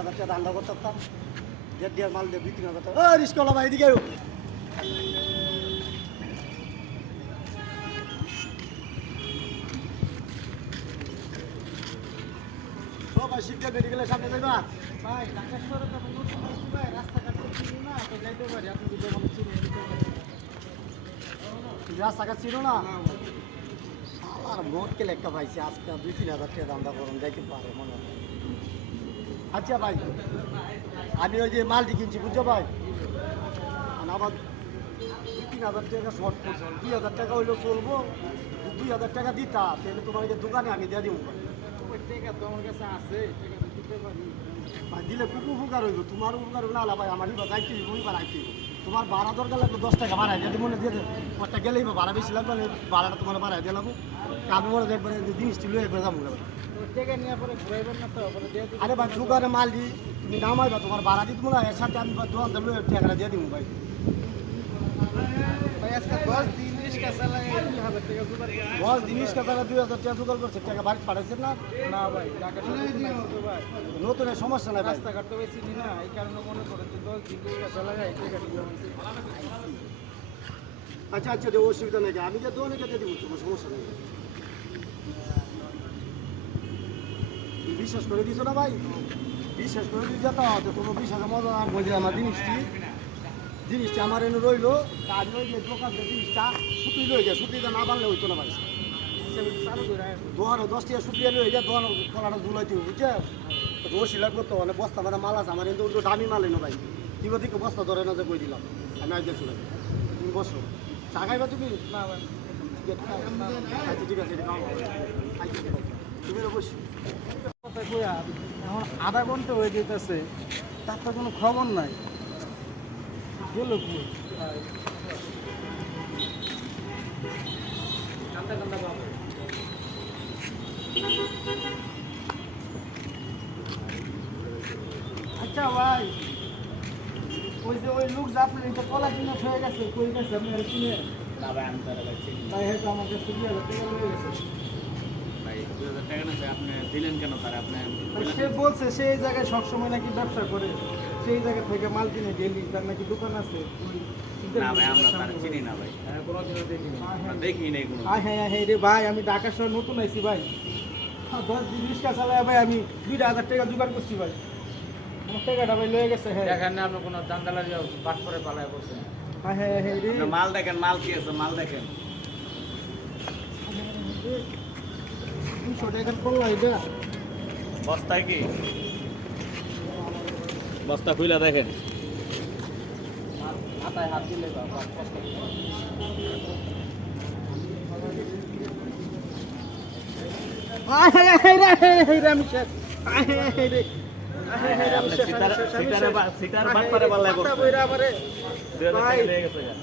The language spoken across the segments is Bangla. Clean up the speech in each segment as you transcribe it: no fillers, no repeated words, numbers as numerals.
3,000 টাকা ধান্দা করতাম, দেড় মাল দিয়ে 2-3,000 টাকা। রিস্কওয়ালা ভাই এদিকে আয়ো। সবাই শিক্ষা মেডিকেলের সামনে যাইবা। ভাই ঢাকা শহরে তো আমি নতুন আসছি ভাই, রাস্তাঘাট তো চিনি না, তো যাইতে পারি, আপনি যদি আমার চিনি দিতে পারেন। তুমি রাস্তাঘাট ছিল না? আর মোটকেল একটা পাইছি আজকে 2-3,000 টাকা ধান্দা করুন যাইতে পারে মনে হয়। আচ্ছা ভাই, আমি ওই যে মালটি কিনছি বুঝছো ভাই, আমার 2-3,000 টাকা শর্ট পড়ছে, 2,000 টাকা হইলেও চলবো, 2,000 টাকা দিতা তাহলে তোমার এই দোকানে আমি দিয়ে দিব ভাই। ওই টাকা তো আমার কাছে আছে, টাকা তো দিতে পারি। ভাই দিলে খুব উপকার হইব, তোমার উপকার হইলে আলা ভাই আমারই বা যাইতে হইব, ওই বাড়াইতে হইব। তোমার ভাড়া দরকার লাগবে 10 টাকা বাড়াই যদি মনে দিয়ে একটা গেলেই বা ভাড়া বেশি লাগবে, ভাড়াটা তোমার বাড়াই দিয়ে লাগবো। আমি মনে দেখবেন জিনিসটি লুয়ে একবার যাবো ভাই। ওই টাকা নিয়ে পরে ঘুরাইবেন না তো, পরে দিয়ে দিবেন। আরে ভাই দোকানে মাল দি তুমি নামাইবা, তোমার ভাড়া দিতে মনে হয় এর সাথে আমি দোকানটা লুয়ে টাকাটা দিয়ে দিব ভাই। ভাই আজকে 10 দিন রিক্সা চালাই 2,000 টাকা জোগাড় করছি। 10 জিনিস টাকা 2,000 টাকা জোগাড় করছে, টাকা বাড়ি পাঠাইছেন না? না ভাই, ঢাকা শহরে নতুন আসছি তো ভাই, নতুন সমস্যা নাই ভাই। রাস্তাঘাট তো বেশি চিনি না, এই কারণে মনে করেন যে 10 দিন রিক্সা চালাই টাকা দিতে আচ্ছা আচ্ছা, অসুবিধা নেই, আমি যে দোকানে কেটে দিব, তোমার সমস্যা নেই। তুমি বিশ্বাস করে দিছো না ভাই? বিশ্বাস করে দিয়ে যেত তো তোমার বিশ্বাসের মজা বলছি। আমার জিনিসটা আমার এনে রইলো, কাজ রয়ে গিয়ে দোকান জিনিসটা ছুটি রয়ে গেছে, ছুটিটা না বানলে হইতো না ভাই। চালু করে দোকানে 10 টাকা ছুটি এলে হয়ে যায়, দোকানে কলাটা ঝুলাইতে হবে বুঝছে। রসি লাগবে তো, মানে বস্তা মানে মাল আছে আমার, কিন্তু উল্টো দামি মাল এনো ভাই। কিবা দিকে বস্তা ধরে না যে কই দিলাম, আমি আজ দেখছি ভাই। তুমি বসো, চা খাইবা তুমি? না ভাই, আচ্ছা ঠিক আছে, এটা খাও। আচ্ছা ঠিক আছে, তুমি বসো। কথা কইয়া এখন আধা ঘন্টা হয়ে যেতেছে, তার তো কোনো খবর নাই, গেল কি? আচ্ছা ভাই, ওই যে ওই লোক যাত্রী তো কলা কিনে হয়ে গেছে, কই গেছে আপনি আর কিনে? না ভাই আমি তারা ভাই চিনি না। তাই হয়তো আমার কাছে 2,000 টাকা লয়ে গেছে। ভাই 2,000 টাকা না ভাই, আপনি দিলেন কেন তার? আপনি আর সে বলছে সে এই জায়গায় সবসময় নাকি ব্যবসা করে, সেই জায়গা থেকে মাল কিনে ডেলি, তার নাকি দোকান আছে ওই না ভাই আমরা তারা চিনি না ভাই, কোনোদিনও দেখিনি। আমরা দেখি নাই কোনো। হ্যাঁ হ্যাঁ রে ভাই, আমি ঢাকা শহর নতুন আইছি ভাই, 10 দিন রিক্সা চালায় ভাই আমি 2,000 টাকা জোগাড় করছি ভাই, আমার টাকাটা ভাই লয়ে গেছে। হ্যাঁ দেখেন না আপনি কোনো দান্দালারি বাস করে পালায় বলছেন। হ্যাঁ রে আপনি মাল দেখেন, মাল কি আছে মাল দেখেন। 200 টাকার করলো এটা। বস্তায় কি? বস্তা খুইলা দেখেন। মাথায় হাত দিলে আমি শেষ। আপনি সিটারে বাটপারে পাল্লায় বসছেন। 2,000 টাকা লেগে গেছে গা।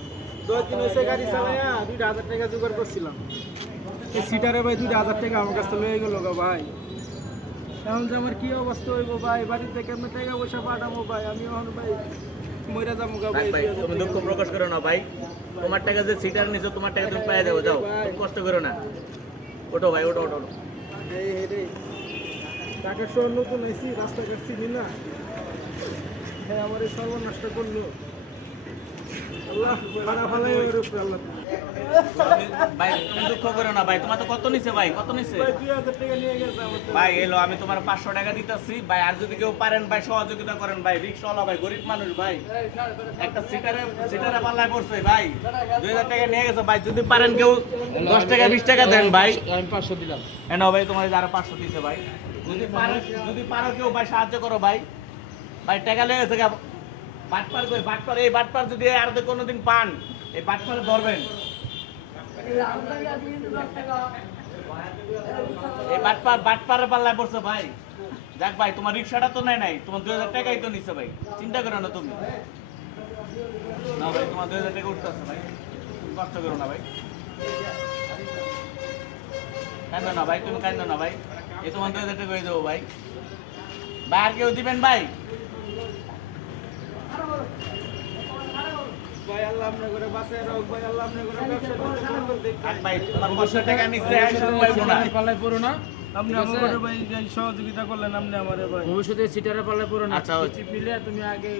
10 দিন হয়েছে গাড়ি চালাইয়া 2,000 টাকা জোগাড় করছিলাম, এই সিটারে ভাই 2,000 টাকা আমার কাছে লয়ে গেল গো ভাই। এখন যে আমার কি অবস্থা হইব ভাই, বাড়িতে কেমন টাকা পয়সা পাঠাবো ভাই, আমি এখন ভাই মরে যাবো গা ভাই। ভাই তুমি দুঃখ প্রকাশ করো না ভাই, তোমার টাকা যে সিটার নিছো তোমার টাকা তুমি পাই যাও, যাও তুমি কষ্ট করো না। ওঠো ভাই, ওঠো ওঠো। এই রে ঢাকা শহর নতুন আইছি, রাস্তাঘাট চিনি না, হ্যাঁ আমার এই সর্বনষ্ট করলো আল্লাহ, ভাড়া ফালাই ওর উপরে আল্লাহ। ভাই তুমি দুঃখ করো না ভাই, তোমার তো কত নিছে ভাই, কত নিছে? ভাই 2,000 টাকা নিয়ে গেছে আমার তো। ভাই এলো আমি তোমার 500 টাকা দিতেছি ভাই, আর যদি কেউ পারেন ভাই সহযোগিতা করেন ভাই, রিক্সাওয়ালা ভাই গরিব মানুষ ভাই, একটা সিটারে পাল্লায় পড়ছে ভাই, 2,000 টাকা নিয়ে গেছে ভাই, যদি পারেন কেউ 10 টাকা 20 টাকা দেন ভাই। আমি 500 দিলাম। এনো ভাই তোমার এই যে আরো 500 দিছে ভাই, যদি পারো কেউ ভাই সাহায্য করো ভাই, ভাই টাকা লেগে গেছে গা। বাটপার কই বাটপার, এই বাটপার যদি আর কোনোদিন পান এই বাটপারে ধরবেন, এই বাটপারে পাল্লায় পড়ছে ভাই। যাক ভাই তোমার রিক্সাটা তো নাই, তোমার 2,000 টাকাই তো নিছে ভাই, চিন্তা করো না তুমি। না ভাই তোমার 2,000 টাকা উঠতেছে ভাই, তুমি কষ্ট করো না ভাই, কান্দো না ভাই, তুমি কান্দো না ভাই, এই তোমার 2,000 টাকা হয়ে দেবো ভাই। ভাই আর কেউ দিবেন ভাই? ভাই আল্লাহ আপনার করে বাঁচায় রাখ ভাই, আল্লাহ আপনার করে ব্যবসা করতে ভাই তোমার 500 টাকা নিচ্ছে, একশো পাইবো না। পালায় পড়ো না। আপনি ঠিক আছে? আমাকে ভাই যে সহযোগিতা করলেন আপনি আমারে ভাই। ভবিষ্যতে সিটারে পাল্লায় পড়ো না আচ্ছা, ওই- চিপ নিলে তুমি আগে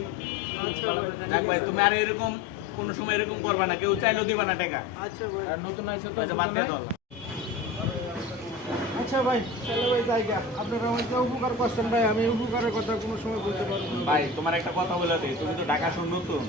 ভালো করে যাক ভাই তুমি আর এরকম কোনো সময় এরকম করবা না, কেউ চাইলেও দিবা না টাকা। আচ্ছা ভাই। আর নতুন আইছো তো আচ্ছা বাদ দিয়ে দাও। আচ্ছা ভাই, তাহলে ভাই জায়গা আপনারা আমাকে উপকার করছেন ভাই, আমি এই উপকারের কথা কোনো সময় বলতে পারবো না ভাই তোমার একটা কথা বলে দিই, তুমি তো ঢাকা শহর নতুন,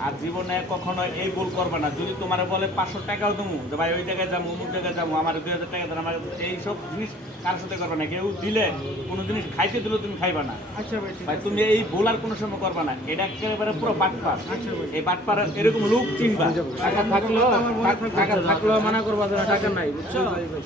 আর জীবনে কখনো এই ভুল করবে না। যদি তোমার বলে 500 টাকাও দেবো যে ভাই ওই জায়গায় যাবো অমুক জায়গায় যাবো, আমার 2000 টাকা দেন, আমার এইসব জিনিস কার সাথে করবে না। কেউ দিলে কোনো জিনিস খাইতে দিলেও তুমি খাইবা না আচ্ছা ভাই, ঠিক ভাই, আছে। তুমি এই ভুল আর কোনো সময় করবা না। এটা একেবারে পুরো বাটপার। আচ্ছা ভাই। এই বাটপার এরকম লোক চিনবা। টাকা থাকলেও মানা করবা যে না, টাকা নাই বুঝছো ভাই ভাই